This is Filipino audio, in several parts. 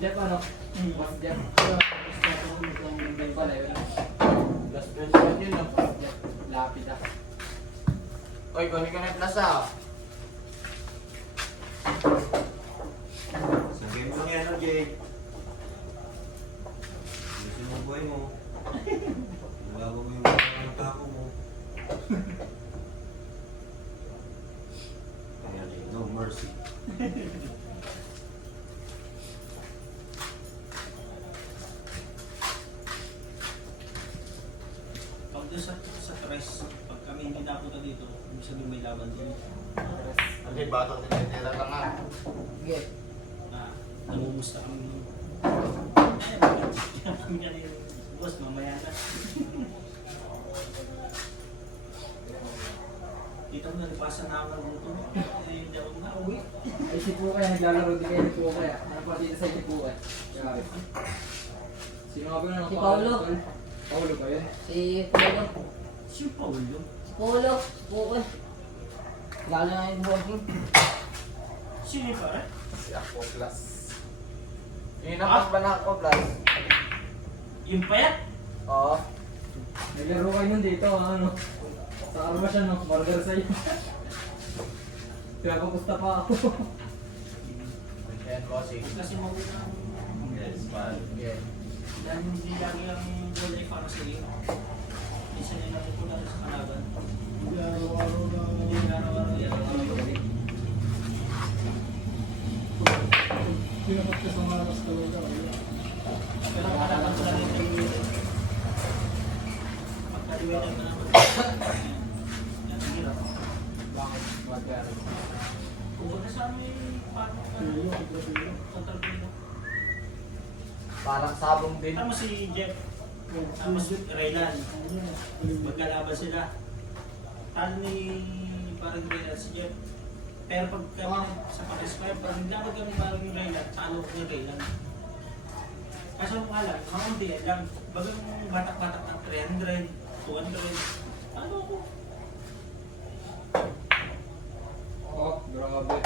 Jeff ano? Boss Jeff. Jeff pala yun. Last bench na yun, no? Boss Jeff. Lapid ah. Oy, kunin ka na yung plaza. Isang game lang yan, Jay. Gusto mo buhay mo. Nalago mo yung mga tako mo. Kaya no mercy. Pag doon sa tres, pag kami hindi napunta dito, ibig sabihin may laban din. Hindi, bato tinitira lang nga. Sige. Namumusta kami. Kami na rin, boss, mamaya na. Dito mo nalipasan na ako ng luto. Hindi ako na uwi. Ay si Pukay, naglalaro din kayo ni Pukay ah. Ano pa dito sa si Pukay? Grabe. Sino nga ba na Si Paulo. Paulo ba yun? Si Polo. Si Paulo. Si Polo. Pukol. Lalo na yung bossing. Sino yung pare? Si Aqua Plus. Yung nakas ba na Aqua Plus? Yung payat? Oo. Naglaro kayo nun dito ano? Sa arma siya no? Margar sa'yo. Kaya kapusta pa ako. Yan, bossing. Kasi mawala ang... Yes, man. Yeah. Dahil hindi lagi ang goal ay para sa iyo. Isa na natin po natin sa kalaban. Hindi araw-araw yan. Pinakat ka sa maras talaga. Pero kalaban ko lang yung tayo. Pagkaliwatan ka naman. Yan ang hirap. Bakit? Margar. Kung sa amin, paano ka? Kontrapilo. Parang sabong din. Tama si Jeff. Tama si Raylan. Magkalaban sila. Talo ni parang Raylan si Jeff. Pero pag kami sa Paris 5, pag dapat kami parang Raylan, talo ni Raylan. Kaso kung alam, kaunti lang. Bagang batak-batak ng 300, 200. Ano ako? Oh, grabe.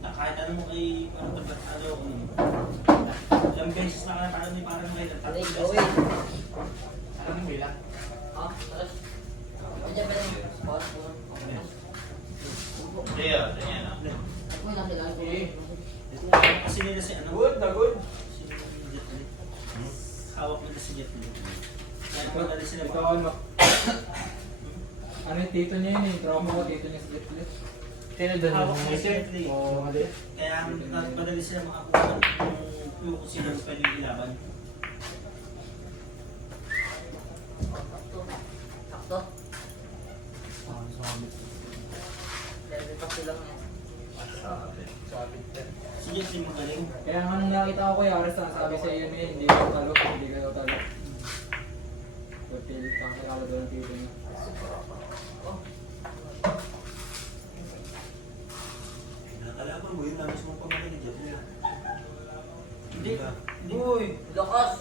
Na kahit ano mo kay parang tagatalo. Ilang beses na ka parang ni parang Raylan. Take Tatlong away. beses. Ano yung bilang? Ha? Tapos. Medyo pa rin. Boss. Yeah, yan na. Ako lang sila. Kasi nila si ano? Good na good. Si Jet Li. Hawak nila si Jet Li. Kaya madali sila Ito ano? Ano yung tito niya yun eh? Trauma ko tito niya sa Jetlit. Sino doon? Hawak nila si Jet Li. Oo, mali. Kaya madali sila makakuha kung sino yung pwede ilaban. Sakto. Level pa silang yan. Si Jet Li magaling. Kaya nga nung nakita ko kay Ares, sabi sa iyo niya, hindi ka talo, hindi ka talo. Hotel, kakilala doon ang tito niya. Nakalaban mo yun, namis mong pamakin ni Jeff niya. Hindi. Hindi. Uy! Lakas!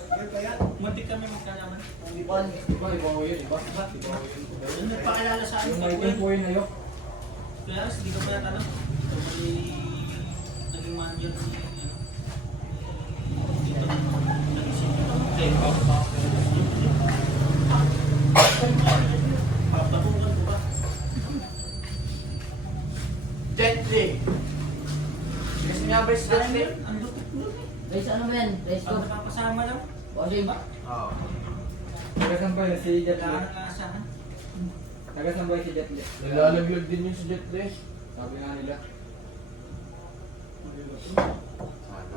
Muntik kami magkalaman. Uban. Iba ko yun, iba. Iba ko yun. Yung nagpakilala sa akin. Yung may po yun ayok. Kaya hindi ka pa natanong. Kasi naging manager ni ano. Dito. Naging senior. Papatungan ko ba? Jet Li. Gusto niya ba si Jet Li? Ang lupit mo. Race ano ba yan? Race ko. Pag nakapasama lang. Bossing. Oo. Tagasan ba yun si Jetlit? Kailangan nakaasahan. Tagasan ba yun si Jetlit? Nilalaglag din yung si Jet Li. Sabi nga nila.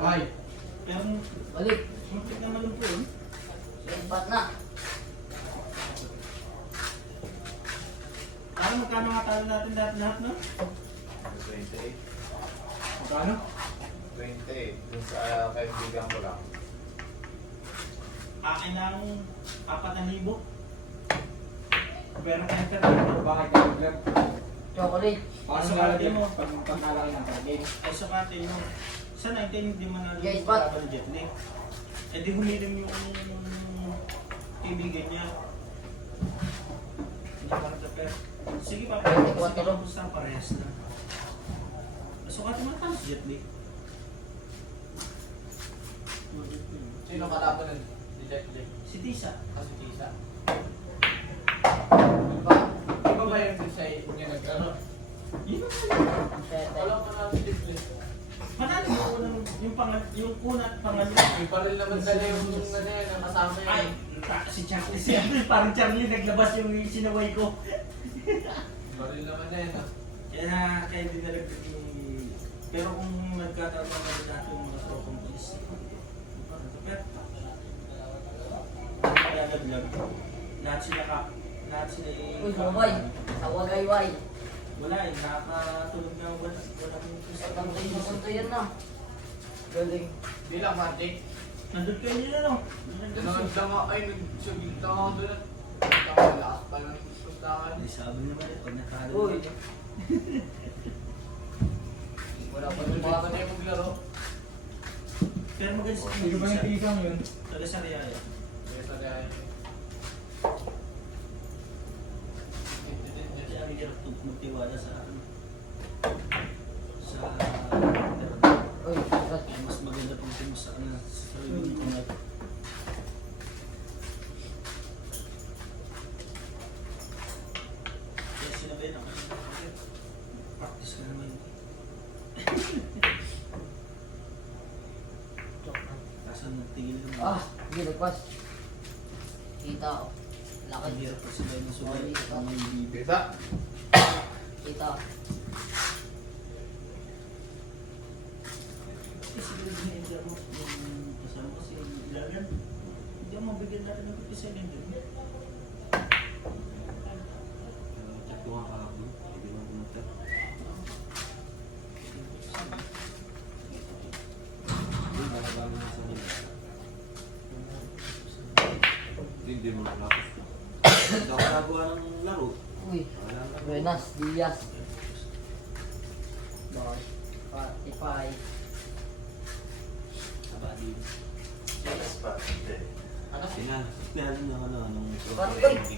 Ay. Pero Balik. muntik na malumpo yun. Lempat na. Ano magkano nga talo natin lahat no? 28. Magkano? 28. Dun sa kaibigan ko lang. Akin lang 4,000. Pero kaya pero Bakit ka mag-vlog? Chocolate. Paano Sa lalagyan karte mo. mo? Pag nalaki ng game. ay sukatin mo. Sa 19 hindi man nalang Guys, ba't? laban Jet Li. Eh di humiling yung kaibigan niya. Hindi pa nagtaper. Sige pa, kasi kamusta parehas na. Sukatin mo tayo si Jet Li. Sino kalaban nun? Si Jet Li. Si Tisa. Kasi Tisa. Iba ba yung sa yung nag-ano? Yun Ang tete. Wala pa namin si Jet Li. Manalo yung unang, yung una at pangalawa. May baril naman dala yung ano yan, ang kasama Ay, yan. si Charlie siyempre, parang Charlie naglabas yung sinaway ko. Baril naman na yan. Kaya din nalagdag yung... Pero kung nagkataon na nalagdag yung mga tropong is, pero, kaya naglag. Lahat sila Uy, bumabay. Sa wagayway. Wala eh, nakakatulog na wala kong gusto. Pantay na pantay yan na. Galing. Bilang magic. Nandun kayo nila no? Nanonood lang ako, ay nagsugit lang ako doon. Nakalakas pa lang yung pustakan. Ay, sabi naman eh, pag nakahalo Uy. na. Wala pa doon mga kanay maglaro. Pero maganda si Hindi ba yung pisang yun? Taga Sariaya. Kaya sa kaya. Kasi ang hirap magtiwala sa akin. Sa Uy, ba't? mas maganda pang tingin sa kanila sa sarili ko na. Kaya sinabi na practice ka naman. Kaso nagtigil naman. Ah, hindi nagpas. Kita oh. Ang Laki. hirap kasi dahil nasulat ang may bibig. Bisa. Kita. Kasi siguro na mo yung kasama ko si Ilagan. Hindi ako mabigyan natin ng 57 din. Check ko nga kahapon. Hindi mo pumunta. Hindi, bababa mo na sa nila. Hindi mo nakapos. Hindi ako nagawa ng laro. Uy. Wala na. Buenas Diaz. Boy. 45. Sabadi. Ano? Tinalo niya ako na nung... Uy,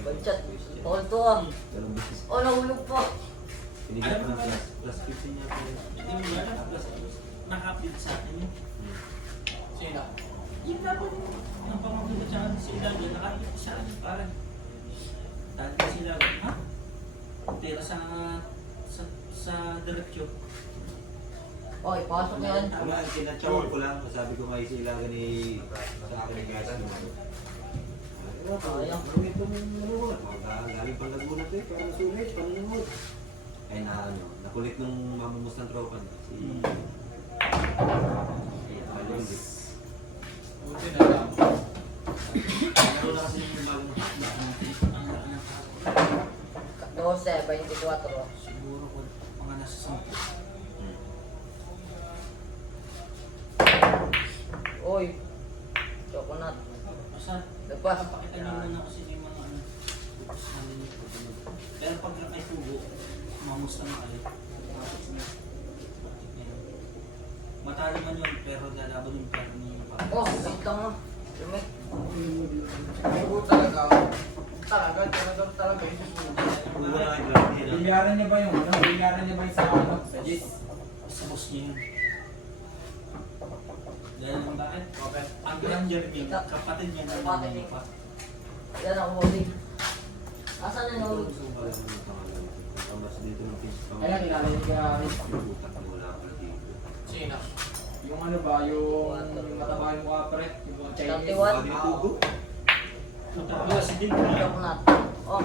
banchat. All to ah. Dalawang beses. Oh, nahulog pa. Pinigyan ko ng plus 15 niya ako. Hindi mo ba nakapit sa akin yun? Sino? Yung dapat ang pamangkin ko sa akin si Ilagan, nakapit sa akin parang dahil kasi Ilagan, ha? Tira sa diretsyo. Oy, pasok yan. Wala, kinatsawan ko lang. Sabi ko nga si Ilagan ni sa akin ni guys. Sayang. Marami itong manuhod. Galing pang Laguna to eh. Para masulit, panunuhod. Ay na ano, nakulit nung mamumus ng tropa niya. Si... Malundi. Buti na lang. Wala kasi yung bagong hakbang. Ang laki ng tao. 12, 24. Siguro ko mga nasa 10. Oy. Coconut. Basta, Lepas. pakita niyo muna kasi yung mga ano. Tapos namin yung pagkakas. Pero pag may tubo, mamusta na kayo. Matalo man yun, pero lalaban yung pera niya na parang. Oh, wait lang ah. Lumit. Buo talaga. Talaga, talaga yung susunod. Wala nga yung laro nila. Biligaran niya ba yung ano? Biligaran niya ba yung sa ano? Sa Jis? Sa boss niya yun. Dahil lang bakit? Okay. Ang Granger niya, kapatid niya na Kapatid niya. pa. Yan ang huli. Asan yung huli? Kamas dito ng pinch pa. Kaya kilala niya kaya Riz. Utak na wala ako dito. Sino? Yung ano ba, yung mataba yung mukha pre, yung mga Chinese. 31. Tugo. Matalo si Din. Coconut. Oh.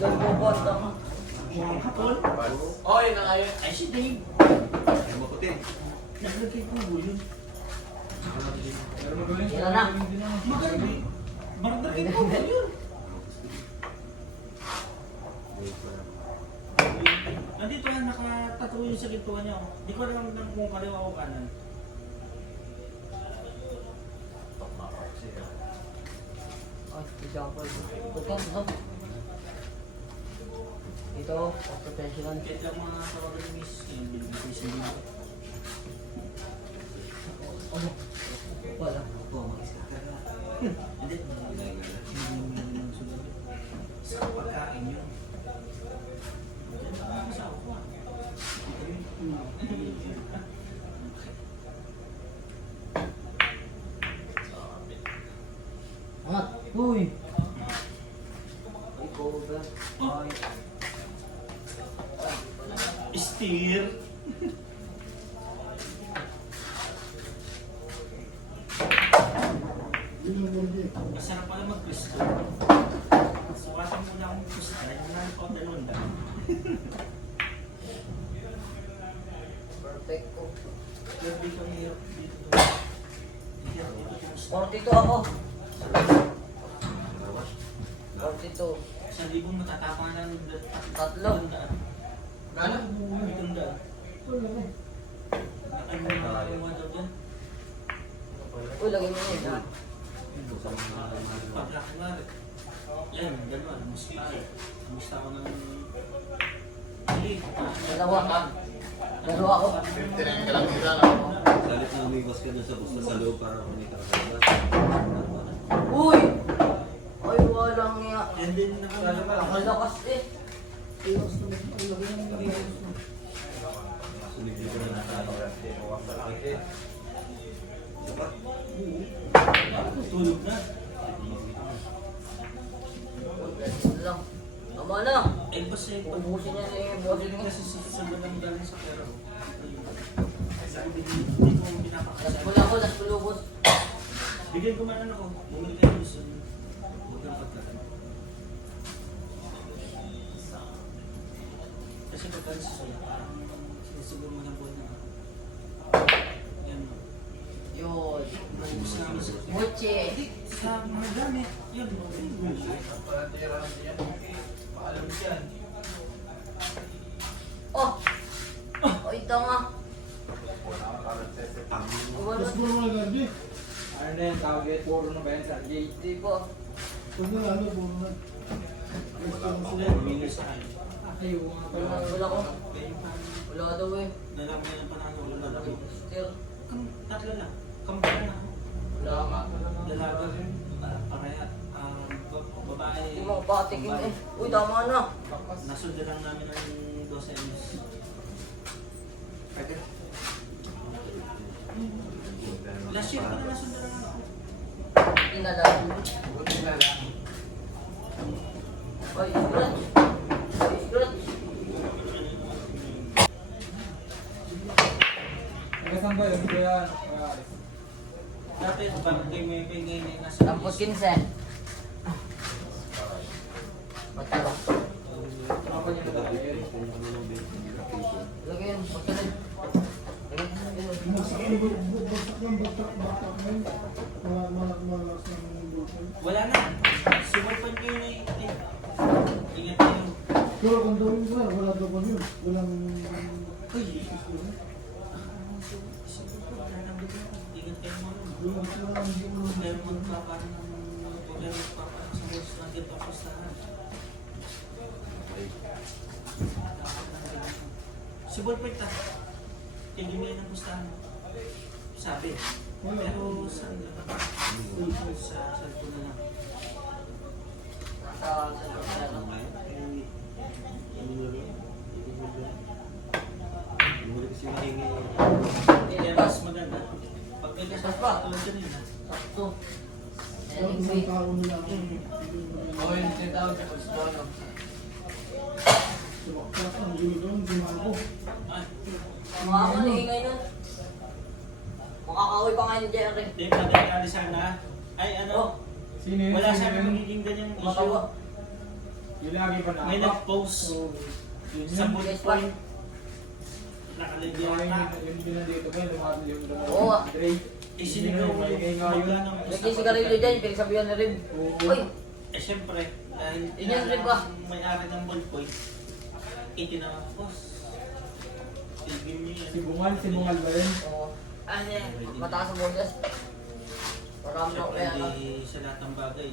Doon po po ito. Mukhang hapon. Oh, yun na nga yun. Ay si Dave. Ay, maputi. Naglagay ko yun. Pero magaling siya. Yan na. Magaling din naman. Magaling. Barangay ko yun. Nandito yan, nakatattoo yung sa gintuan niya. Hindi ko alam kung kaliwa o kanan. Ay, example. Ito. Ito, professional. Kahit lang mga tawagan ni Miss, yung binibigay sa inyo. Ano? Wala. Hindi. Sa pagkain yun. Sa ako. Uy! Ay, cover. Ay. Steer. Yun ang gordi. Masarap pala mag-gusto. Sukatin muna akong gusto. Nanalo ko 200. Perfect ko. Pero dito ang hirap dito. Hirap dito ang gusto. 42 ako. 42. 1,000 matatapang ng Tatlo. Gano'n? Tunda. Wala ko. Nakalimutan daw dyan. Uy, lagay mo yun ha. Pag-laki nga rin. Yan, gano'n. Musta ako ng... Hindi. Dalawa ka. Dalawa ako. 59 ka lang nila lang. Galit na umiwas ka dun sa busta sa loob para kumita ka sa labas. Uy! Ay, walang nga. And then, Ang lakas eh. Iwas na lang. Ang laki ng iwas na. Sumigil ka na tayo. Sapat. tulog na. Ito lang. Tama na. Eh, kasi pag... Ubusin niya ni bossing mo. Kasi sa lang galing sa pera. Hindi ko pinapakasabi. Naspula ko, naspulubos. Bigyan ko man ako. Bumili kayo gusto. Huwag kang pagkatan. Kasi pagkatan sa soya, parang sinusiguro mo ng buwan na. Yan. Yun. Ubus namin sa... Buche. Sa mga gamit. Yun. Palatira yan. Paalam yan. Oh! Oh, ito nga. Tapos mo naman gordi. Ano na yung tawag eh, puro na ba yan, Sanjay? Hindi ko. Pag nalalo, puro na. Gusto mo sila. Bumili sa akin. Ay, mga pala. Wala ko. Kaya yung pan... Wala daw eh. Nalaman niya ng panahon. Wala lalaki. Still. Tatlo lang. Kampanya na. Wala nga. Dalaga. Pareha. Babae. Hindi mo patikin eh. Uy, tama na. Nasundan lang namin ng 12 anos. Last year ko na nasundan lang ako. Inalan. Buti na lang. Ay, scratch. Ay, scratch. Hanggang saan ba yun? Kaya ano? Dati, parang kayo may pingin na nasa... Tampos 15. Matalo. Mga pa niya na tayo yun. Lagyan, magkalit. Bagsak ng bagsak na yun. Malas ng bulkan. Wala na. Sumulpan kayo na ingat kayo. Pero kung gawin ko yan, wala daw pa yun. Walang... Uy! Ingat kayo mo. Pero magpapaano ng problema magpapaano sa host na dito ako sa si Ballpoint na. Tingin mo yan ang pustahan. Sabi. Pero saan na ba? Sa cellphone na lang. Nasa sa Kaya mas maganda. Pag may kasama pa, tulad kanina. sakto. Pero Ayan, isang tao nila ako. Oo, yung tinatawag sa Constano. Sumaksak ang gulo doon, gumago. Ay, mga ako naingay nun. Makakauwi pa nga ni Jerry. di ba dahil sana? Ay, ano? Sino yun? Wala Sino sana yun? magiging ganyang issue. Matawa. Yung lagi pa na. May nag-post Yun sa yun. Ballpoint. Nakalagyan na. Yung nandito ba? Yung Oo ah. Dre. Isinigaw mo Maingay nga yun. Naging sigarilyo dyan, yung pinagsabihan ni Rib. Uy, Eh, syempre, dahil Yun yung trip ba? may-ari ng Ballpoint, itinapos. Tigil niyo yan. Si Bungal ba rin? oo. Ano yan, mataas ang boses. Marami na ako kaya. Hindi sa lahat ng bagay,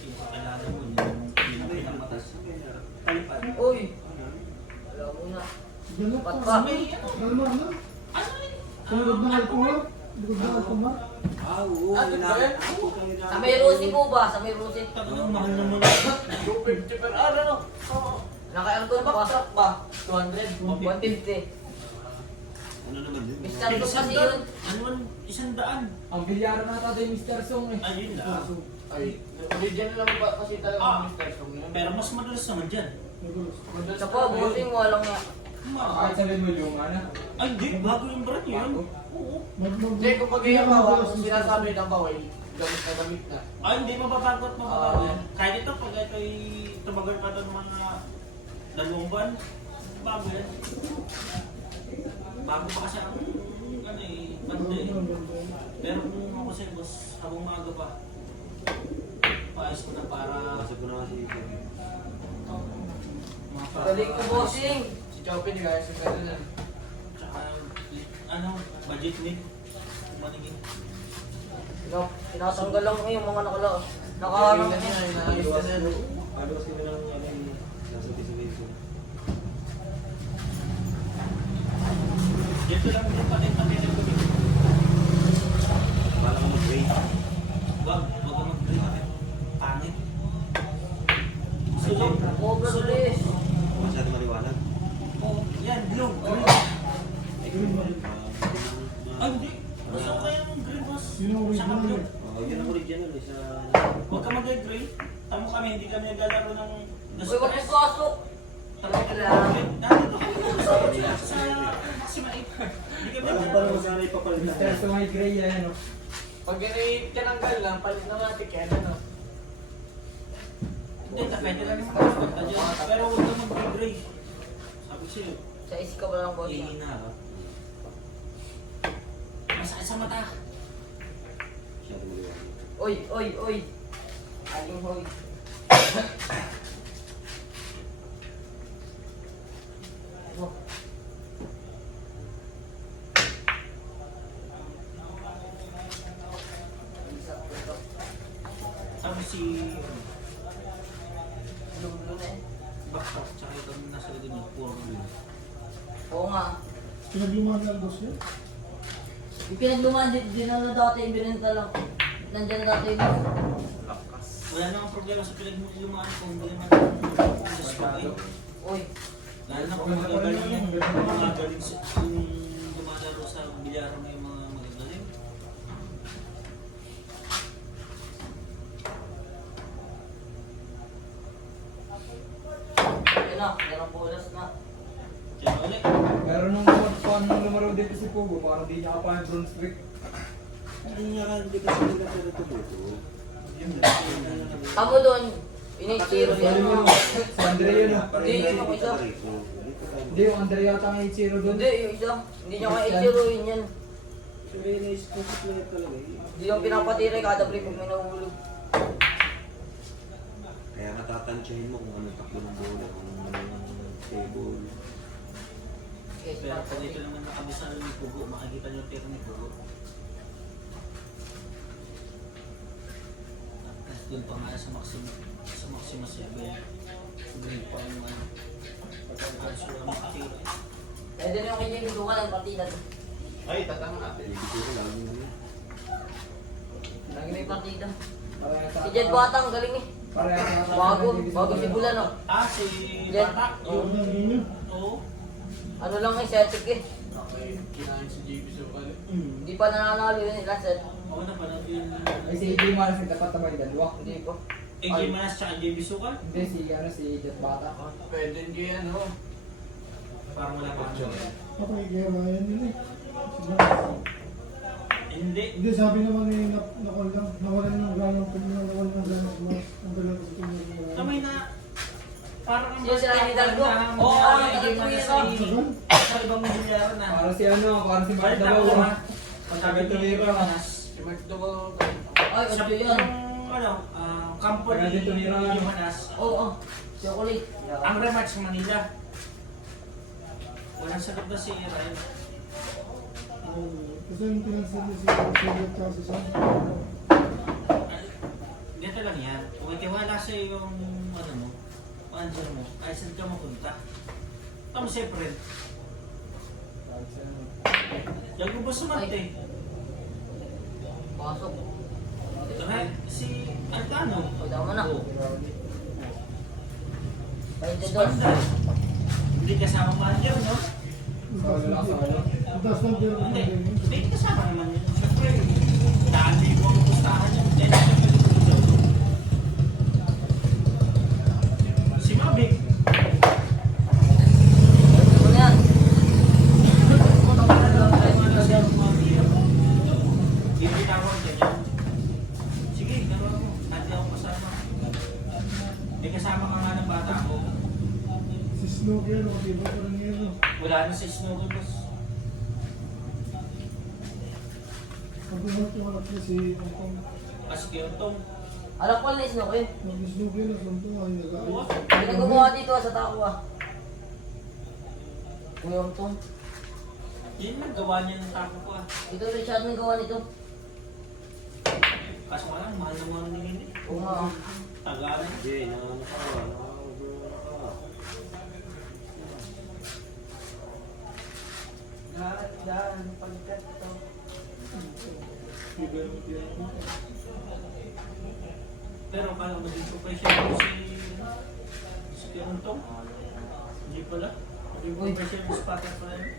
yung kakilala mo, yung pinakamatas. Palipad. Uy, alam mo na. Ganun Ba't pa. ba? Kalma na. Sa likod ng alcohol. Likod ng alcohol. Ah, oo. Sa may Rosie po ba? Sa may Rosie. Ang mahal naman ako. 250 per araw. Naka-aircon ba? 200, 150. Ano naman yun? Mr. Ito kasi yun. Ano man, 100. Ang bilyara na tatay Mr. Song eh. Ayun lang. Ay, original lang ba kasi talaga Ah. yung Mr. Song yun? Pero mas madalas naman dyan. Nagulos. Madalas Sa pa, bossing, walang nga. Kahit sabihin mo yung ano. Ay, hindi. Bago yung brand nyo yun. Oo. Hindi, kung pag-iyaw bawa, kung sinasabi ng bawal, gamit na gamit na. Ay, hindi mababago at mababago yan. Kahit ito, pag ito'y tumagal pa doon mga dalawang buwan, bago yan. Bago pa kasi ako, ano eh, banda eh. Pero kung ako sa'yo, boss, habang maaga pa, paayos ko na para Kasi po na kasi mga Galing ko, bossing. Si Chopin, gaya sa kanya. Tsaka, ano, budget need. Maningin. Tinatanggal lang ko yung mga Ayun nakaharang na niya. niya, inaayos na niya. Palos kami ng ano yung nasa disability. Dito lang din pati ko dito. Paano ko mag-rate? Wag ka mag-drink. Pangit. Sulong. Overlist. Masyado maliwanag. Oh, yan, blue, green. Ay, green ba? Ay, hindi. Gusto ko kaya ng green, boss. Yun ang original Saka blue. Oh, yun ang original eh sa... Huwag ka mag-gray. Tamo kami, hindi kami naglalaro ng... Uy, wag yung pasok. Talaga lang. Dati ito kami sa Maxima 8. Hindi kami Parang naglalaro. parang sana ipapalitan. Mr. Sumay Gray yan ano. Pag tinanggal lang, palit na natin kaya ano. Hindi, tapete lang yung mga punta dyan. Pero huwag ka mag-gray. Sabi ko sa'yo, Sa isi ka ba lang, bossing? hihina ka. Masakit sa mata. Masyado maliwanag. Oy. Aling hoy. Oh, Tapos si blue na eh. Backstop, tsaka itong nasa likod niya, puro blue. Oo nga. Pinaglumahan ng Aldos yun. Yung pinaglumaan din na dati, binenta lang. Nandiyan na dati yung Wala namang problema sa pinaglumaan kung hindi naman sa squad eh. Uy, Lalo na kung magagaling yan, magagaling yung lumalaro sa bilyaro na yung mga magagaling. yun na. Yan ang bulas na. Kaya ulit, Pero nung lumaro dito si Pugo, parang di niya kapag bronze streak. Hindi niya hindi kasi nila pero tuloy-tuloy. Tamo doon, ini-zero Sabi yan. mo, si Andre yun ah. Hindi, yung isa. Hindi, yung Andre yata ang Ichiro doon. Hindi, yung isa. Hindi niya nga i-zeroin yan. Sabi na is player talaga eh. Hindi yung pinapatira kada break pag may nahulog. Kaya matatansyahin mo kung anong takbo ng bola, kung anong table. Yes, pero pag ito naman nakabisa ni Pugo, makikita niyo yung tira ni Pugo. Tapos doon pa nga sa Maxima 7, grade pa yung ano. Pagkakalas ko ang makatira. Eh, din yung kanya yung duka ng partida. Ay, tatama natin. Ibig ko lagi naman. Lagi may partida. Parehas Si ata- Jed Batang, galing eh. Parehas ata Bago, ng division bago si ano. Bulan oh. Ah, si Jet. Bata, Yung yung... ninyo. Oo. Ano lang eh, Celtic eh. Okay, kinain si JB Sokal. Hindi pa nananalo yun eh, last set. Oo na pala yun. Ay si AJ Manas nagtapat na ba yung dalawa? Hindi ko. AJ Manas tsaka JB Sukal. Hindi, si Jet Bata. Pwede din kaya ano. Parang wala pa ano. Napakikirayan nila eh. Sila. Hindi. Hindi, sabi naman eh, nawalan ng gano'ng nawalan ng gano'ng mas. Ang galang sa tingin. Kamay na... Parang ang Sino sila ni Dalgo? Oo, Oo, AJ tagal Manas ko ay... yun, Sa ibang milyaran na. Parang si ano, parang si Mark Balik na Dabaw. ako ha. ah. Pagsabi ko ni Manas. Si Mark Dabaw. Ay, Siya gusto yan. yung ano, kampo Kaya ni dito nila, ano. Manas. Oo, chocolate. Ang rematch sa Manila. Walang sagot na si Ryan. Kasi yung pinansin niya si Soviet tsaka si Sam. Dito lang yan. Kung may tiwala sa yung ano mo, manager mo, ay saan ka mapunta. Tama siyempre. Yan ko ba sumat eh. Pasok. Ito na, si Altano. O, tama na. Oo. 22. Banda. Hindi kasama manager, no? Solo lang, solo. Ang taas ng pero Hindi. ng Hindi kasama naman yun. Siyempre, dahil di ko ang pustahan yun. Kaya siyempre, pa rin yun. Wala na sa snowball, boss. Ang pinag yung anak niya si Tongtong. Kasi kiyotong. Alam ko na isno ko yun. Mag-isnog yun, naglampo ay nag-aayos. Hindi na gumawa dito sa tako ah. Kuya Tong. Yan lang gawa niya ng tapo ko ah. Ito rin siya ang gawa nito. Kaso ka lang, mahal na mahal ni Nini. Oo nga. Tagalan. Hindi, nakano ka, naka-over ka. Dahan, pagkat ito. Pero kaya maging professional si Kiyotong. Hindi pala. Maging professional spotter pala yun.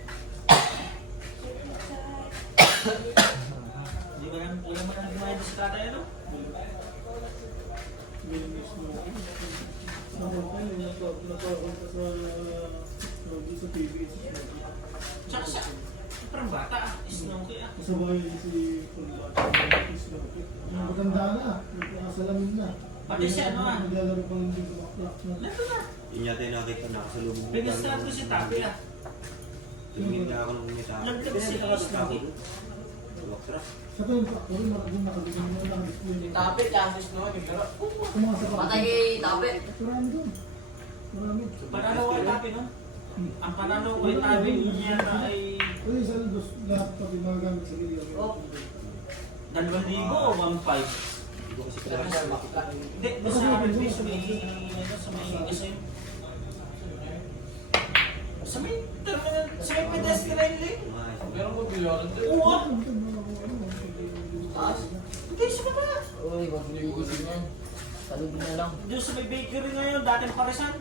Hindi ba naman, wala man ang gumawa sa tatay, ano? Sa TV. Tsaka siya, parang bata ah. Snowki ah. Kasabay si maganda na, nagpakasalamin na. Pati siya ano ah. Naglalaro pa lang din sa backlock na. Nandun na. Yun yata yung nakita nakasalubong. Pinastart ko si Tapi ah. Tumingin na ako ng may tao. Naglag si Snowki. Doktra. Sa to yung factory, maraming nakabigyan mo lang display. Tapit, asis no, naglaro. Pumasok ako. Patay kay Tape. Marami doon. Marami. Panalo ko kay Tapi no? Ang panalo ko kay Tapi niya na ay Uy, sa dos lahat pati mga gamit sa gilid. Oh. 2,000 o 1,500. Hindi ko kasi kilala. Hindi, doon sa RP sa may, ano, sa may, sa may terminal, sa may pedestrian lane. Meron ko biloran doon. Oo ah. Hindi, sa baba. Uy, wag mo iusin yan. Salubin na lang. Doon sa may bakery ngayon, dating parisan.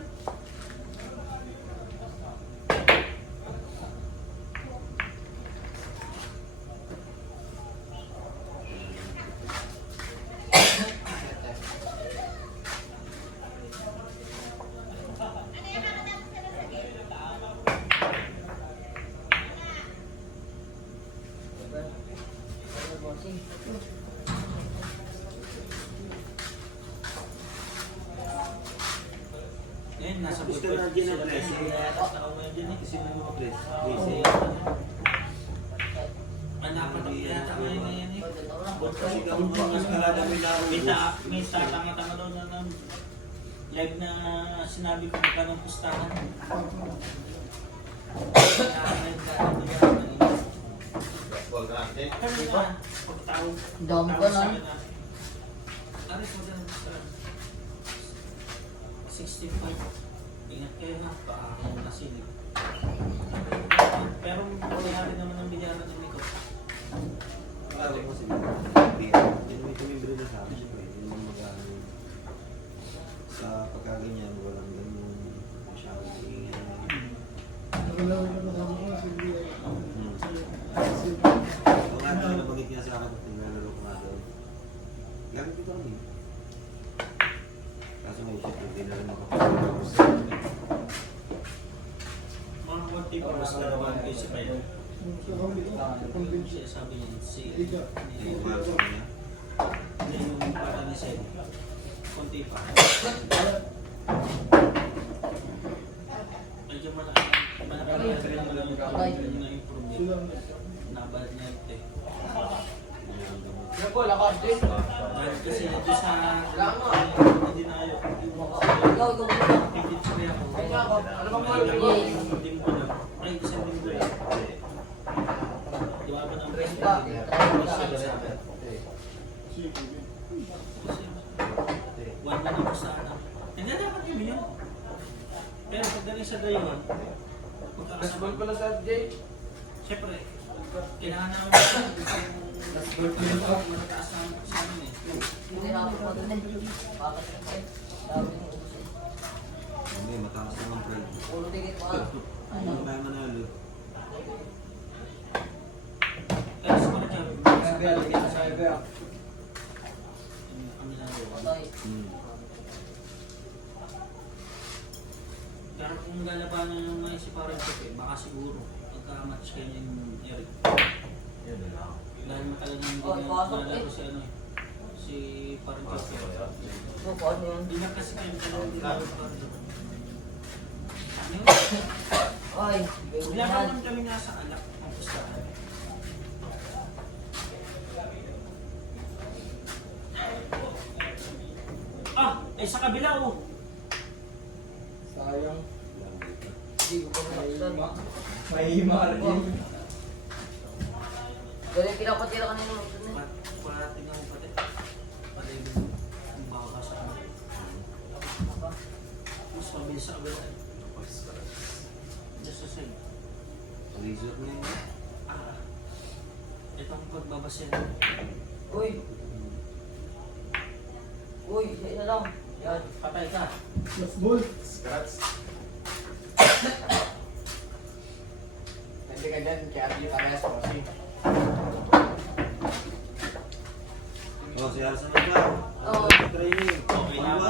Bossing. Ngayon, nasa Gusto budget na din ang sila press. kasi yata tao ngayon din eh. Kasi mo mga press. Kasi, Kasi, anak pa yata ngayon ngayon eh. kasi kung mga eskalada may laro. May tatanga-tanga daw na live na sinabi ko magkano ang pustahan. Kanina, pagtawag. Dami ka na. Aris mo dyan ang pustahan. 65. Ingat kayo ha, paakong nasilip. Pero mangyari naman ang bilyara ng likod. Tawag mo sila. Hindi. Yan may tumimbre na sa akin. Hindi naman mag-ano. Sa pagkaganyan, walang ganun masyadong ingay. Nakalawin na kasama ko kasi hindi ay. Ito nga daw, nabanggit niya sa akin at naglalaro ko nga daw. Gamit dito kami. Kaso may shit, hindi na rin makapaglalaro. Mga konti pa mas larawan kayo sa kayo. Sa kami ito, convince Siya sabi niya, si Liga. Hindi ko mahal sa kanya. Hindi yung para ni Sed. Konti pa. Medyo malaki na improve niya. Silang Nabalat niya ito eh. Yan po, lakas din. Dahil kasi doon sa hindi na ayaw. Ikaw, ikaw. Higit sa rin ako. Ay nga ako, ano bang mga Hindi mo alam. Ay, isang linggo eh. Di ba ba ng president? Kasi sabi. One man ako sana. Hindi dapat yun yun. Pero pagdating sa gayon, Baseball pala sa Jay. siyempre, kailangan namin mataas sa amin eh. Hindi na ako pa dun eh. Bakit kasi? Dami ng ubus eh. Hindi, mataas naman pride. Puro tigit pa. Ano tayo manalo? Kaya sa mga job, kami na Patay. pero kung lalabanan yung mga si Parang Pepe, baka siguro magka-match kayo yung Eric. Dahil matagal nang hindi na nalaro si ano eh. Si Parang Pepe. So, paano yun? Hindi na kasi kayo talagang nilaro pa rin. Ano yun? Oy, Wala naman kami nasa anak ng pustahan. Ah, ay sa kabila oh. Sayang. Hindi ko pa Mahima. Mahima rin yun. Pero yung pinapatira kanina mo. Parating ako pati. Palibig ang baka sa amin. Mas mabilis sa kabila. Just a second. Laser na yun. Ah, itong pagbabasin. Uy! Uy, isa na lang. Yan, patay ka. Last ball. Scratch. Hindi ka dyan, kaya di parehas ko kasi. Oh, si Arsenal na. Oo. Training. Okay na ba?